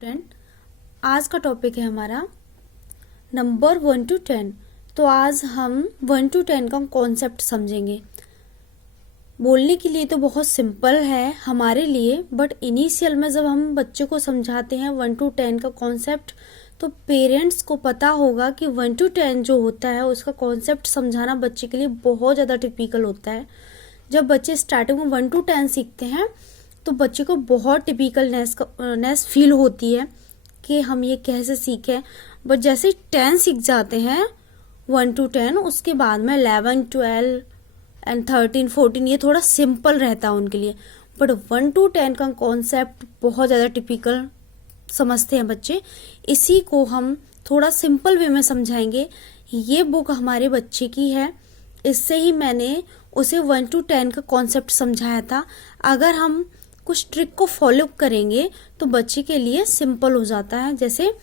Student, आज का topic है हमारा नंबर 1 to 10। तो आज हम 1 to 10 का कॉन्सेप्ट समझेंगे। बोलने के लिए तो बहुत सिंपल है हमारे लिए, बट इनिशियल में जब हम बच्चे को समझाते हैं 1 to 10 का कॉन्सेप्ट, तो पेरेंट्स को पता होगा कि 1 to 10 जो होता है उसका कॉन्सेप्ट समझाना बच्चे के लिए बहुत ज़्यादा टिपिकल होता है। जब बच्चे स्टार्टिंग में 1 to 10 सीखते हैं तो बच्चे को बहुत टिपिकलनेस फील होती है कि हम ये कैसे सीखें। बट जैसे 10 सीख जाते हैं 1 to 10, उसके बाद में 11, 12 एंड 13, 14 ये थोड़ा सिंपल रहता है उनके लिए। बट 1 to 10 का कॉन्सेप्ट बहुत ज़्यादा टिपिकल समझते हैं बच्चे। इसी को हम थोड़ा सिंपल वे में समझाएंगे। ये बुक हमारे बच्चे की है, इससे ही मैंने उसे 1 to 10 का कॉन्सेप्ट समझाया था। अगर हम कुछ ट्रिक को फॉलो करेंगे तो बच्चे के लिए सिंपल हो जाता है। जैसे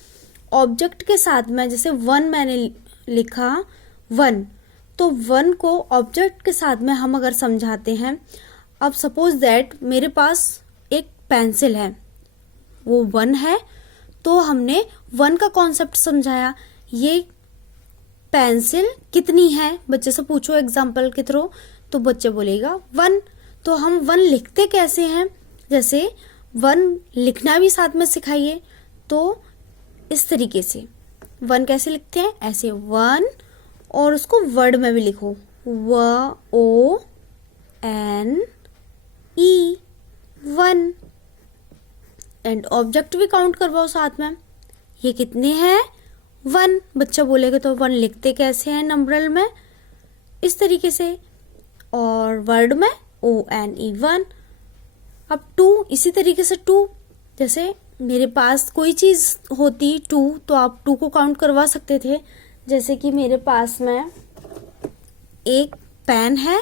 ऑब्जेक्ट के साथ में, जैसे 1 मैंने लिखा 1, तो 1 को ऑब्जेक्ट के साथ में हम अगर समझाते हैं, अब सपोज दैट मेरे पास एक पेंसिल है, वो 1 है, तो हमने 1 का कॉन्सेप्ट समझाया। ये पेंसिल कितनी है, बच्चे से पूछो एग्जाम्पल के थ्रू, तो बच्चे बोलेगा 1। तो हम 1 लिखते कैसे हैं, जैसे 1 लिखना भी साथ में सिखाइए। तो इस तरीके से 1 कैसे लिखते हैं, ऐसे 1, और उसको वर्ड में भी लिखो, WONE 1, एंड ऑब्जेक्ट भी काउंट करवाओ साथ में। ये कितने हैं, 1। बच्चा बोलेगा तो 1 लिखते कैसे हैं नंबरल में, इस तरीके से, और वर्ड में ONE 1। अब 2 इसी तरीके से 2, जैसे मेरे पास कोई चीज़ होती 2 तो आप 2 को काउंट करवा सकते थे। जैसे कि मेरे पास में एक पेन है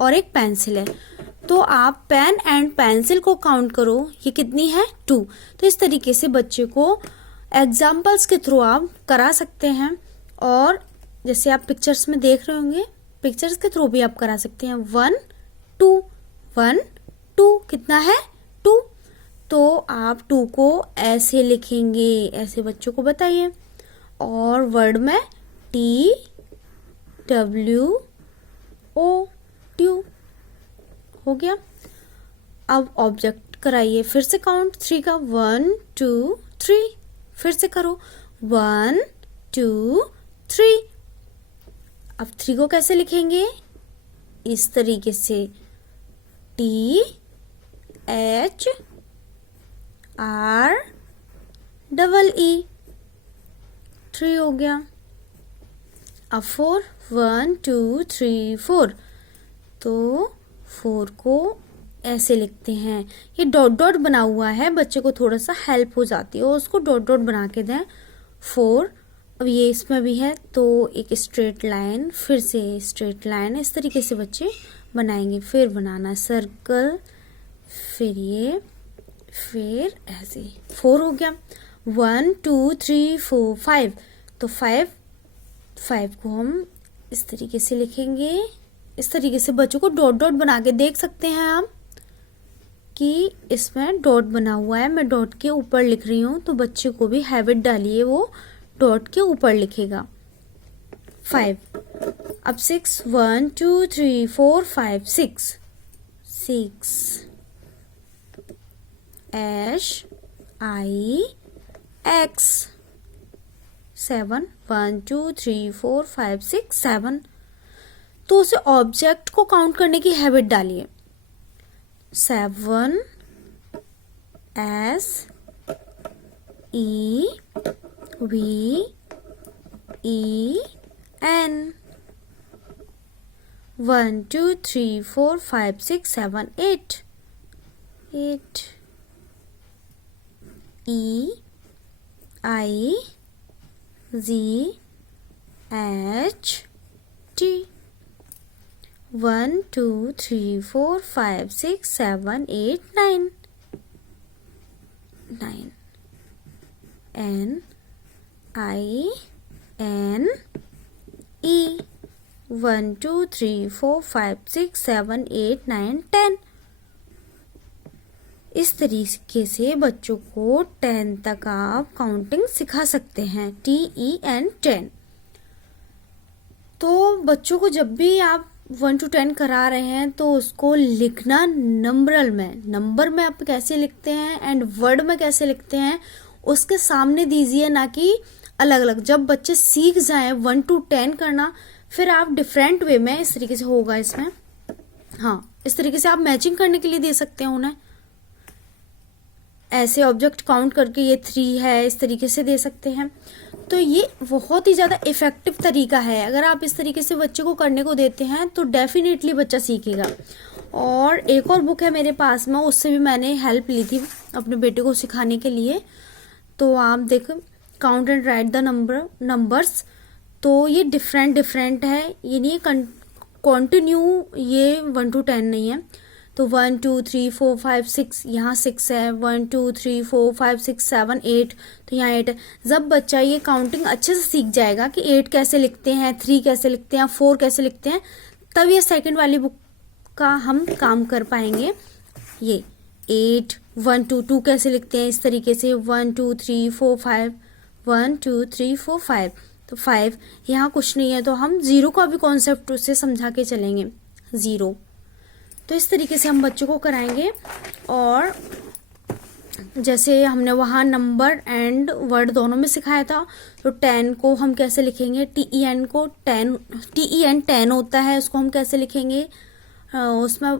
और एक पेंसिल है, तो आप पेन एंड पेंसिल को काउंट करो, ये कितनी है, 2। तो इस तरीके से बच्चे को एग्जाम्पल्स के थ्रू आप करा सकते हैं। और जैसे आप पिक्चर्स में देख रहे होंगे, पिक्चर्स के थ्रू भी आप करा सकते हैं। 1 2 1 2 कितना है, 2। तो आप 2 को ऐसे लिखेंगे, ऐसे बच्चों को बताइए। और वर्ड में TWO 2 हो गया। अब ऑब्जेक्ट कराइए, फिर से काउंट 3 का, 1 2 3, फिर से करो 1 2 3। अब 3 को कैसे लिखेंगे, इस तरीके से, THREE 3 हो गया। अब 4 1 2 3 4, तो 4 को ऐसे लिखते हैं। ये डॉट डॉट बना हुआ है, बच्चे को थोड़ा सा हेल्प हो जाती है और उसको डॉट डॉट बना के दें 4। अब ये इसमें भी है, तो एक स्ट्रेट लाइन, फिर से स्ट्रेट लाइन, इस तरीके से बच्चे बनाएंगे। फिर बनाना सर्कल, फिर ये, फिर ऐसे 4 हो गया। 1 2 3 4 5, तो 5 को हम इस तरीके से लिखेंगे। इस तरीके से बच्चों को डॉट डॉट बना के देख सकते हैं आप कि इसमें डॉट बना हुआ है, मैं डॉट के ऊपर लिख रही हूँ, तो बच्चे को भी हैबिट डालिए, वो डॉट के ऊपर लिखेगा। 5, अब 6 1 2 3 4 5 6 HIX 7 1 2 3 4 5 6 7। तो उसे ऑब्जेक्ट को काउंट करने की हैबिट डालिए। 7 SEVEN 1 2 3 4 5 6 7 8 EIGHT 1 2 3 4 5 6 7 8 9 NINE 1 2 3 4 5 6 7 8 9 10 इस तरीके से बच्चों को 10 तक आप काउंटिंग सिखा सकते हैं, TEN 10। तो बच्चों को जब भी आप 1 to 10 करा रहे हैं तो उसको लिखना नंबरल में, नंबर में आप कैसे लिखते हैं एंड वर्ड में कैसे लिखते हैं उसके सामने दीजिए, ना कि अलग अलग। जब बच्चे सीख जाएं 1 to 10 करना, फिर आप डिफरेंट वे में, इस तरीके से होगा इसमें, हाँ इस तरीके से आप मैचिंग करने के लिए दे सकते हैं उन्हें। ऐसे ऑब्जेक्ट काउंट करके ये 3 है, इस तरीके से दे सकते हैं। तो ये बहुत ही ज़्यादा इफ़ेक्टिव तरीका है। अगर आप इस तरीके से बच्चे को करने को देते हैं तो डेफिनेटली बच्चा सीखेगा। और एक और बुक है मेरे पास में, उससे भी मैंने हेल्प ली थी अपने बेटे को सिखाने के लिए। तो आप देखो, count and right the numbers. तो ये डिफरेंट है, ये नहीं कंटिन्यू, ये 1 to 10 नहीं है। तो 1 2 3 4 5 6, यहाँ 6 है, 1 2 3 4 5 6 7 8, तो यहाँ 8 है। जब बच्चा ये काउंटिंग अच्छे से सीख जाएगा कि 8 कैसे लिखते हैं, 3 कैसे लिखते हैं, 4 कैसे लिखते हैं, तब ये सेकंड वाली बुक का हम काम कर पाएंगे। ये 8 1 2 2 कैसे लिखते हैं, इस तरीके से 1 2 3 4 5 1 2 3 4 5, तो 5 यहाँ कुछ नहीं है, तो हम 0 का भी कॉन्सेप्ट उससे समझा के चलेंगे, 0। तो इस तरीके से हम बच्चों को कराएंगे। और जैसे हमने वहाँ नंबर एंड वर्ड दोनों में सिखाया था, तो 10 को हम कैसे लिखेंगे, TEN को 10, TEN 10 होता है, उसको हम कैसे लिखेंगे उसमें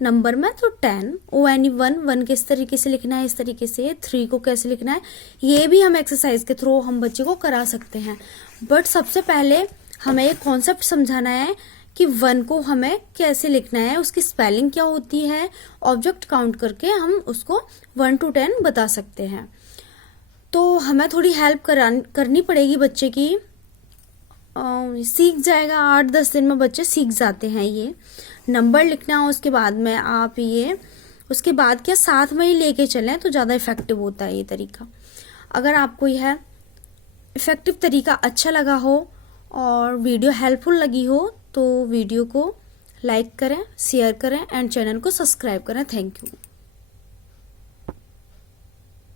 नंबर में, तो 10, ONE 1 किस तरीके से लिखना है, इस तरीके से 3 को कैसे लिखना है, ये भी हम एक्सरसाइज के थ्रू हम बच्चे को करा सकते हैं। बट सबसे पहले हमें एक कॉन्सेप्ट समझाना है कि 1 को हमें कैसे लिखना है, उसकी स्पेलिंग क्या होती है, ऑब्जेक्ट काउंट करके हम उसको 1 to 10 बता सकते हैं। तो हमें थोड़ी हेल्प करनी पड़ेगी बच्चे की, सीख जाएगा। 8-10 दिन में बच्चे सीख जाते हैं ये नंबर लिखना। उसके बाद में आप ये, उसके बाद क्या साथ में ही लेके चलें तो ज़्यादा इफेक्टिव होता है ये तरीका। अगर आपको यह इफेक्टिव तरीका अच्छा लगा हो और वीडियो हेल्पफुल लगी हो तो वीडियो को लाइक करें, शेयर करें एंड चैनल को सब्सक्राइब करें। Thank you.